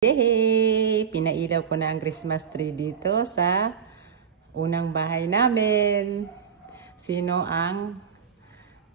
Yay! Pinailaw ko na ang Christmas tree dito sa unang bahay namin. Sino ang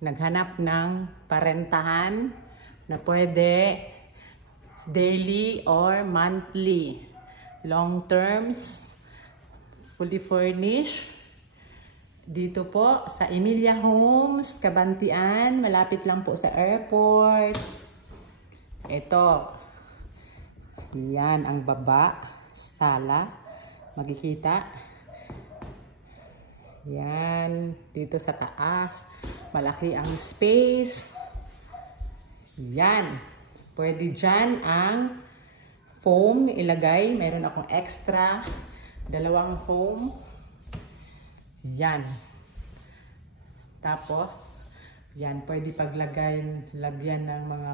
naghanap ng parentahan na pwede daily or monthly, long terms, fully furnished? Dito po sa Emilia Homes, Cabantian, malapit lang po sa airport. Ito. Yan ang baba, sala, makikita. Yan, dito sa taas, malaki ang space. Yan, pwede dyan ang foam ilagay. Meron akong extra, dalawang foam. Yan. Tapos, yan, pwede lagyan ng mga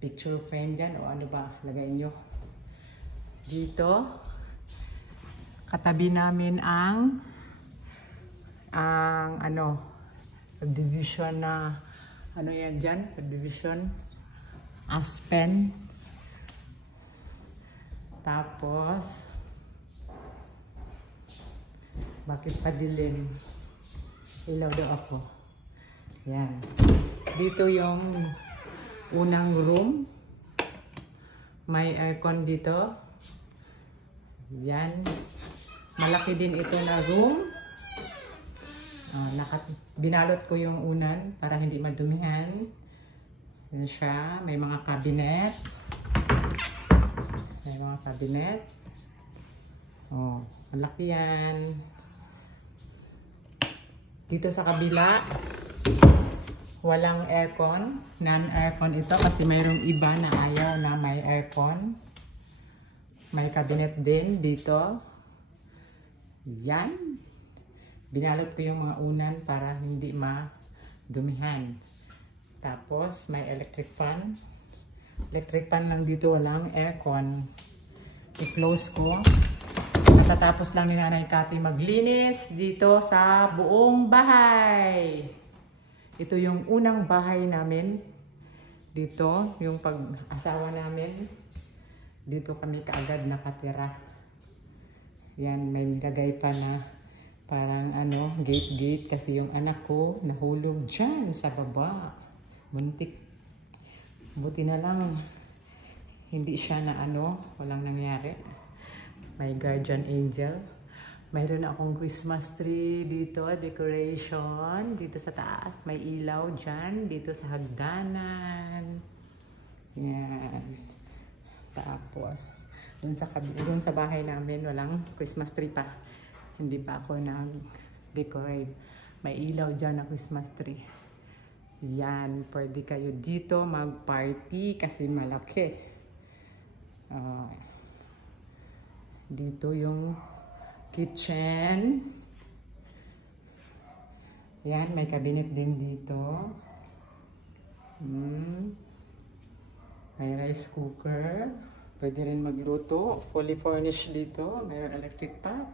picture frame dyan o ano ba, lagay nyo. Dito, katabi namin ang subdivision na, ano yan dyan? Subdivision, Aspen. Tapos, bakit padilim? Ilaw daw ako. Yan. Dito yung unang room. May aircon dito. Yan. Malaki din ito na room. Binalot ko yung unan para hindi madumihan. Yan siya. May mga cabinet. May mga cabinet. Oh, malaki yan. Dito sa kabila, walang aircon. Non-aircon ito kasi mayroong iba na ayaw na may aircon. May cabinet din dito. Yan. Binalot ko yung mga unan para hindi madumihan. Tapos may electric fan. Electric fan lang dito, walang aircon. I-close ko. Tatapos lang ni Nanay Cathy maglinis dito sa buong bahay. Ito yung unang bahay namin. Dito, yung pag-asawa namin. Dito kami kaagad nakatira. Yan, may nilagay pa na parang gate kasi yung anak ko nahulog dyan sa baba. Muntik. Buti na lang hindi siya na walang nangyari. May guardian angel. Mayroon akong Christmas tree dito, decoration. Dito sa taas, may ilaw dyan. Dito sa hagdanan. Yan. Tapos, dun sa bahay namin, walang Christmas tree pa. Hindi pa ako nag-decorate. May ilaw dyan na Christmas tree. Yan, pwede kayo dito mag-party kasi malaki. Dito yung kitchen. Yan, may cabinet din dito. May rice cooker. Pwede rin magluto. Fully furnished dito. Mayroon electric pot.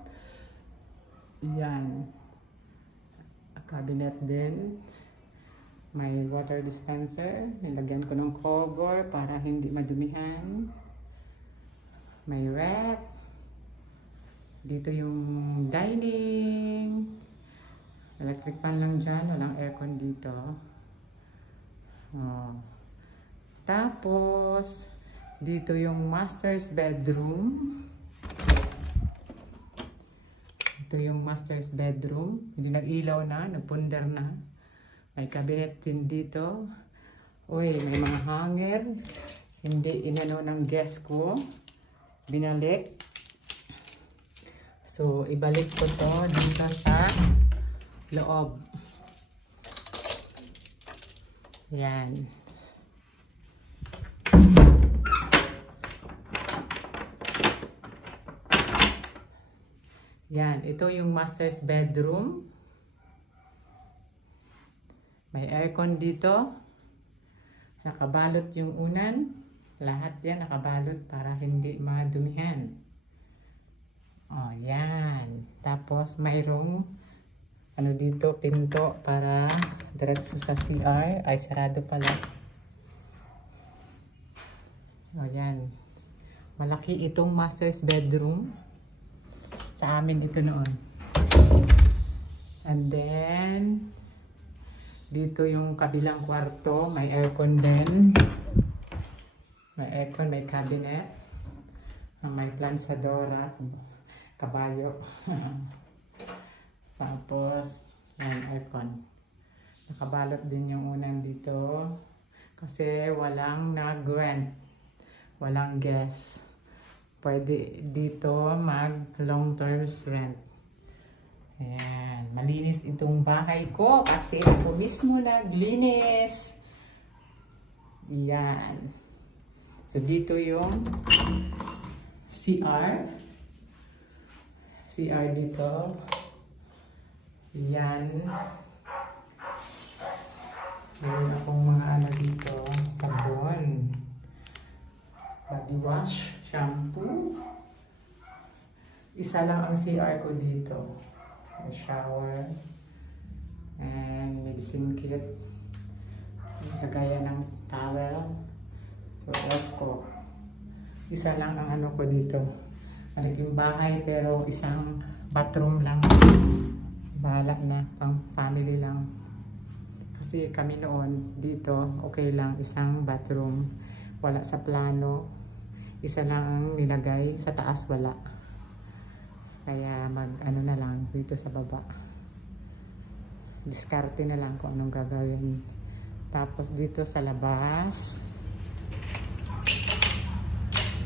Yan. A cabinet din. May water dispenser. Nilagyan ko ng cover para hindi madumihan. May ref. Dito yung dining. Electric fan lang dyan. Walang aircon dito. Tapos, dito yung master's bedroom. Ito yung master's bedroom. Hindi nag-ilaw na, nagpundar na. May cabinet din dito. Uy, may mga hanger. Hindi inano ng guest ko. Binalik. So, ibalik ko to dito sa loob. Yan. Yan, ito yung master's bedroom. May aircon dito. Nakabalot yung unan. Lahat yan nakabalot para hindi madumihan. Oh, yan. Tapos mayroong dito, pinto para diretso sa CR. Ay, sarado pala. O, yan. Malaki itong master's bedroom. Sa amin ito noon. And then, dito yung kabilang kwarto. May aircon din. May aircon, may cabinet. May plansadora. Kabayo. Tapos, may aircon. Nakabalot din yung unan dito. Kasi walang nag-rent. Walang guest. Pwede dito mag long-term rent. Ayan. Malinis itong bahay ko kasi ako mismo naglinis. Ayan. So, dito yung CR. CR dito. Ayan. Meron akong mga ano dito. Sabon. Body wash. Shampoo. Isa lang ang CR ko dito. May shower. And medicine kit. Lagayan ng towel. So, off ko. Isa lang ang ano ko dito. Malaking bahay pero isang bathroom lang. Bahala na. Pang family lang. Kasi kami noon dito, okay lang. Isang bathroom. Wala sa plano. Isa lang ang nilagay. Sa taas wala. Kaya ano na lang dito sa baba. Diskarte na lang kung anong gagawin. Tapos dito sa labas.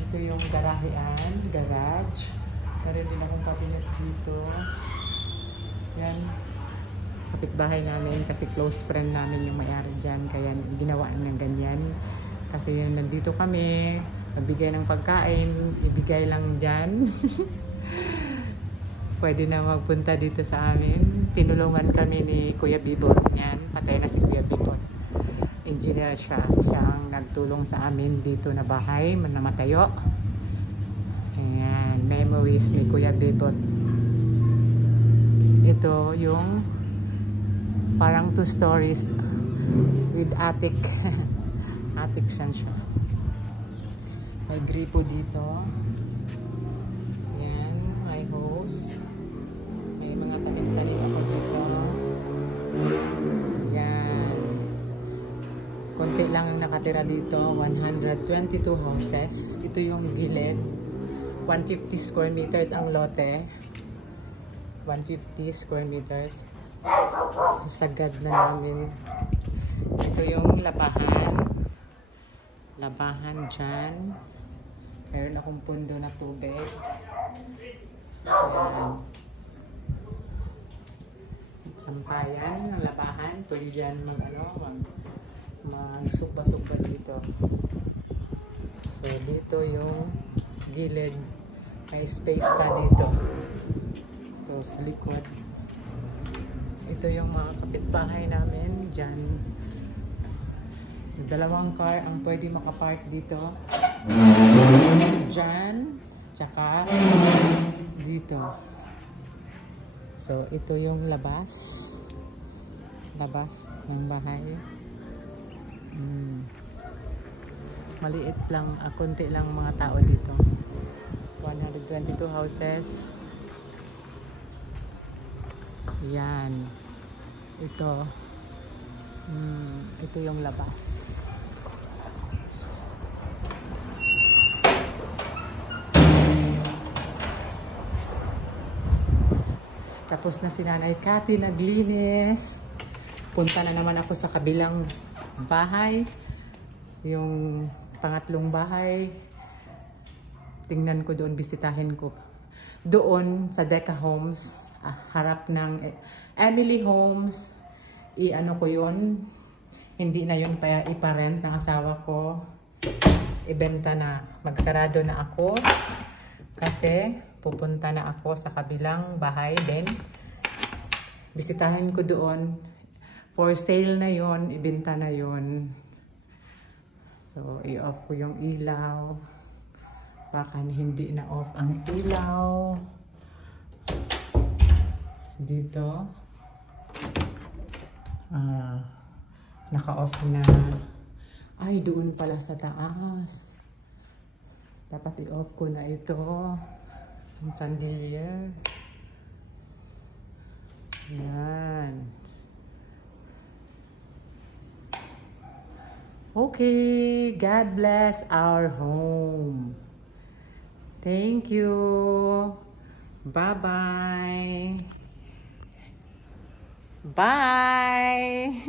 Ito yung garahean. Garage. Meron din akong cabinet dito. Yan. Kapitbahay namin kasi close friend namin yung may-ari dyan. Kaya ginawa ng ganyan. Kasi nandito kami. Nagbigay ng pagkain. Ibigay lang dyan. Pwede na magpunta dito sa amin. Tinulungan kami ni Kuya Bibot. Yan. Patay na si Kuya Bibot. Engineer siya. Siya ang nagtulong sa amin dito na bahay. Namatayo. Ayan. Memories ni Kuya Bibot. Ito yung parang 2 stories with attic. Attic siya. May gripo dito. Yan. May hose. May mga tanim-tanim ako dito. Yan. Konti lang ang nakatira dito. 122 houses. Ito yung gilid. 150 square meters ang lote. 150 square meters. Sagad na namin. Ito yung labahan. Labahan dyan. Meron akong pundo na tubig. Ayan. Sampayan ng labahan. Pwede dyan mag-suba-suba dito. So, dito yung gilid. May space pa dito. So, sa likod. Ito yung mga kapitbahay namin dyan. Dalawang car ang pwede makapark dito. Dyan. Tsaka dito. So, ito yung labas. Labas ng bahay. Maliit lang. Konti lang mga tao dito. 122 houses. Yan. Ito. Ito yung labas. Tapos na si Nanay Cathy naglinis. Punta na naman ako sa kabilang bahay. Yung pangatlong bahay. Tingnan ko doon, bisitahin ko. Doon sa Deca Homes. Harap ng Emily Homes. I-ano ko yun. Hindi na yun pa iparent ng asawa ko. Ibenta na. Magsarado na ako. Kasi pupunta na ako sa kabilang bahay din. Bisitahin ko doon. For sale na yun. Ibenta na yun. So, i-off ko yung ilaw. Baka hindi na off ang ilaw. Dito. Naka-off na. Ay, doon pala sa taas. Dapat i-off ko na ito. Ang chandelier. Yan. Okay, God bless our home. Thank you. Bye-bye. Bye.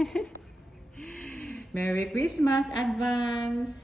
Merry Christmas advance.